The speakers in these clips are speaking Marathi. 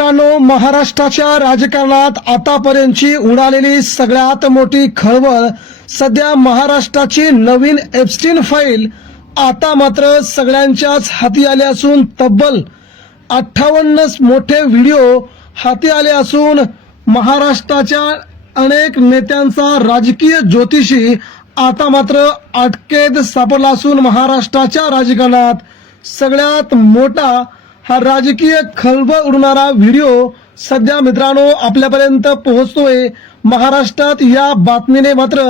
मित्रांनो, महाराष्ट्राच्या राजकारणात आतापर्यंतची उडालेली सगळ्यात मोठी खळबळ सध्या महाराष्ट्राची नवीन एप्स्टीन फाईल आता मात्र सगळ्यांच्याच हाती आले असून तब्बल 58 मोठे व्हिडिओ हाती आले असून महाराष्ट्राच्या अनेक नेत्यांचा राजकीय ज्योतिषी आता मात्र अटकेत सापडला असून महाराष्ट्राच्या राजकारणात सगळ्यात मोठा हा राजकीय खळबळ उडणारा व्हिडिओ सध्या मित्रांनो आपल्यापर्यंत पोहोचतोय। महाराष्ट्रात या बातमीने मात्र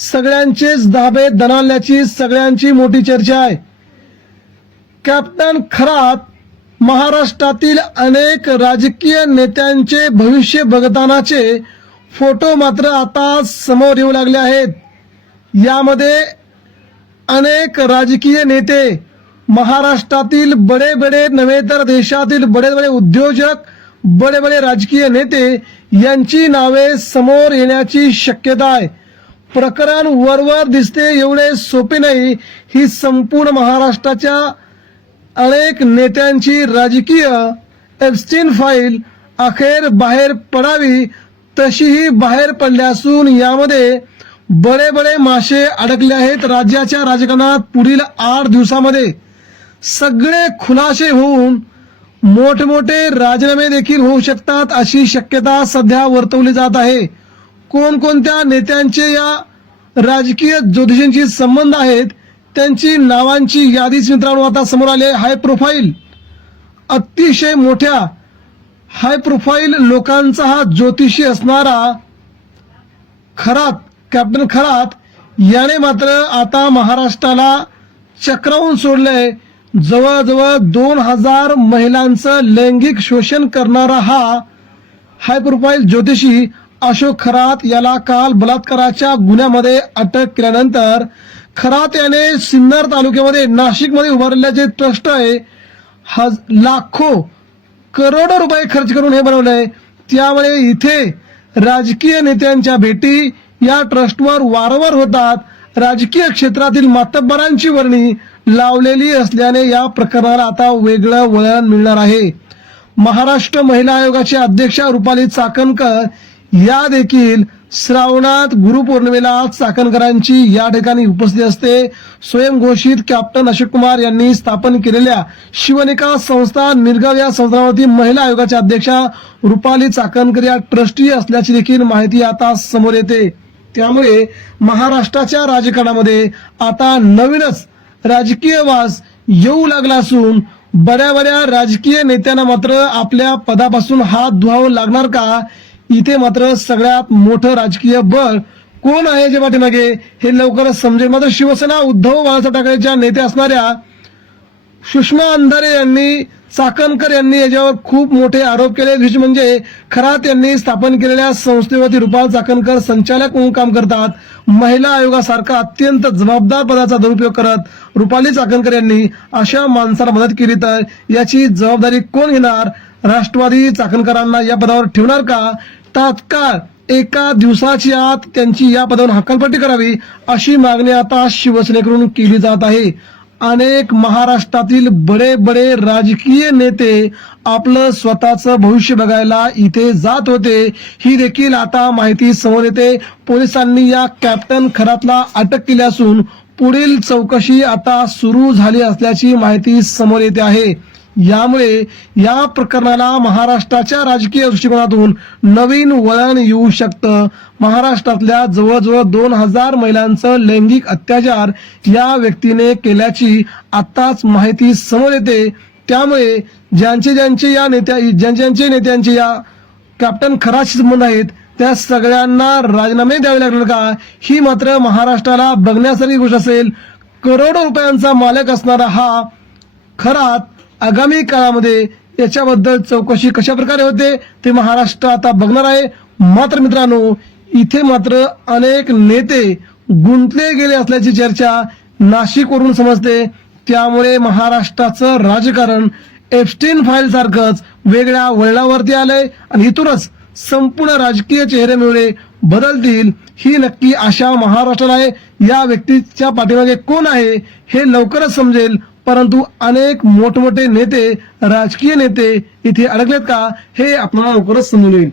सगळ्यांचेच धाबे दणाणल्याची सगळ्यांची मोठी चर्चा आहे। कॅप्टन खरात महाराष्ट्रातील अनेक राजकीय नेत्यांचे भविष्य बघतानाचे फोटो मात्र आता समोर येऊ लागले आहेत। यामध्ये अनेक राजकीय नेते, महाराष्ट्रातील बड़े बड़े नव्हे तर देशातील बड़े बड़े उद्योजक, बड़े बड़े राजकीय नेते यांची नावे समोर येण्याची शक्यता आहे। प्रकरण वरवर दिसते एवढे सोपे नाही। ही संपूर्ण महाराष्ट्राच्या अनेक नेत्यांची राजकीय एप्स्टीन फाईल अखेर बाहेर पडावी तशीही बाहेर पडली असून यामध्ये बड़े बड़े मासे अडकले आहेत। राज्याच्या राजकारणात पुढील 8 दिवसामध्ये सगळे खुलासे होऊन मोठमोठे राजीनामे देखील होऊ शकतात अशी शक्यता सध्या वर्तवली जात आहे। कोणकोणत्या नेत्यांचे या राजकीय ज्योतिषांशी संबंध आहेत त्यांची नावांची यादीच मित्रांनो आता समोर आली आहे। हाय प्रोफाईल, अतिशय मोठ्या हाय प्रोफाईल लोकांचा हा ज्योतिषी असणारा खरात, कॅप्टन खरात याने मात्र आता महाराष्ट्राला चक्रावून सोडलंय। जवळजवळ 2000 महिलांचं लैंगिक शोषण करणारा हा हाय प्रोफाईल ज्योतिषी अशोक खरात याला काल बलात्काराच्या गुन्ह्यामध्ये अटक केल्यानंतर खरात याने सिन्नर तालुक्यामध्ये नाशिकमध्ये उभारलेले जे ट्रस्ट आहे लाखो करोडो रुपये खर्च करून हे बनवलंय। त्यामुळे इथे राजकीय नेत्यांच्या भेटी या ट्रस्टवर वारंवार होतात। राजकीय क्षेत्रातील मातब्बरांची वर्णी लावलेली असल्याने या प्रकरणाला आता वेगळं वळण मिळणार आहे। महाराष्ट्र महिला आयोगाचे अध्यक्षा रुपाली चाकणकर या देखील श्रावणात गुरुपौर्णिमेला चाकणकरांची या ठिकाणी उपस्थिती असते। स्वयंघोषित कॅप्टन अशोक कुमार यांनी स्थापन केलेल्या शिवनिका संस्था निरगाव या संस्थांवरती महिला आयोगाच्या अध्यक्षा रुपाली चाकणकर या ट्रस्टी असल्याची देखील माहिती आता समोर येते। त्यामुळे महाराष्ट्राच्या राजकारणामध्ये आता नवीनच राजकीय वास येऊ लागला असून बड्या राजकीय नेत्यांना मात्र आपल्या पदापासून हात धुवावं लागणार का? इथे मात्र सगळ्यात मोठं राजकीय बळ कोण आहे याच्या पाठीमागे हे लवकरच समजेल। मात्र शिवसेना उद्धव बाळासाहेब ठाकरेच्या नेते असणाऱ्या सुषमा अंधारे यांनी चाकणकर यांनी याच्यावर खूप मोठे आरोप केले। विशेष म्हणजे खरात यांनी स्थापन केलेल्या संस्थेवरती रुपाल चाकणकर संचालक म्हणून काम करतात। महिला आयोगासारखा अत्यंत जबाबदार पदाचा दुरुपयोग करत रुपाली चाकणकर यांनी अशा माणसाला मदत केली तर याची जबाबदारी कोण घेणार? राष्ट्रवादी चाकणकरांना या पदावर ठेवणार का? तात्काळ एका दिवसाची आत त्यांची या पदावर हकालपट्टी करावी अशी मागणी आता शिवसेनेकडून केली जात आहे। अनेक महाराष्ट्रातील बड़े बड़े राजकीय नेते आपलं स्वतःचं भविष्य बघायला इथे जात होते। ही देखील आता माहिती समोर येते। पोलिसांनी या कॅप्टन खरातला अटक केली असून पुढील चौकशी आता सुरू झाली असल्याची माहिती समोर येते आहे। यामुळे या प्रकरणाला महाराष्ट्राच्या राजकीय दृष्टिकोनातून नवीन वळण येऊ शकतं। महाराष्ट्रातल्या जवळजवळ 2000 महिलांचं लैंगिक अत्याचार या व्यक्तीने केल्याची आताच माहिती समोर येते। त्यामुळे ज्यांचे नेत्यांचे या कॅप्टन खरातशी संबंध आहेत त्या सगळ्यांना राजीनामे द्यावे लागणार का? ही मात्र महाराष्ट्राला बघण्यासारखी गोष्ट असेल। करोडो रुपयांचा मालक असणारा हा खरात आगामी काळामध्ये याच्याबद्दल चौकशी कशा प्रकारे होते ते महाराष्ट्र आता बघणार आहे। मात्र मित्रांनो, इथे मात्र अनेक नेते गुंतले गेले असल्याची चर्चा नाशिकवरून समजते। त्यामुळे महाराष्ट्राचं राजकारण एप्स्टीन फाईल सारखंच वेगळ्या वळणावरती आलंय आणि इथूनच संपूर्ण राजकीय चेहरेमोहरे बदलतील ही नक्की आशा महाराष्ट्राला आहे। या व्यक्तीच्या पाठीमागे कोण आहे हे लवकरच समजेल। परंतु अनेक मोठमोठे नेते, राजकीय नेते इथे अडकलेत का, हे आपल्याला लवकरच समजून येईल.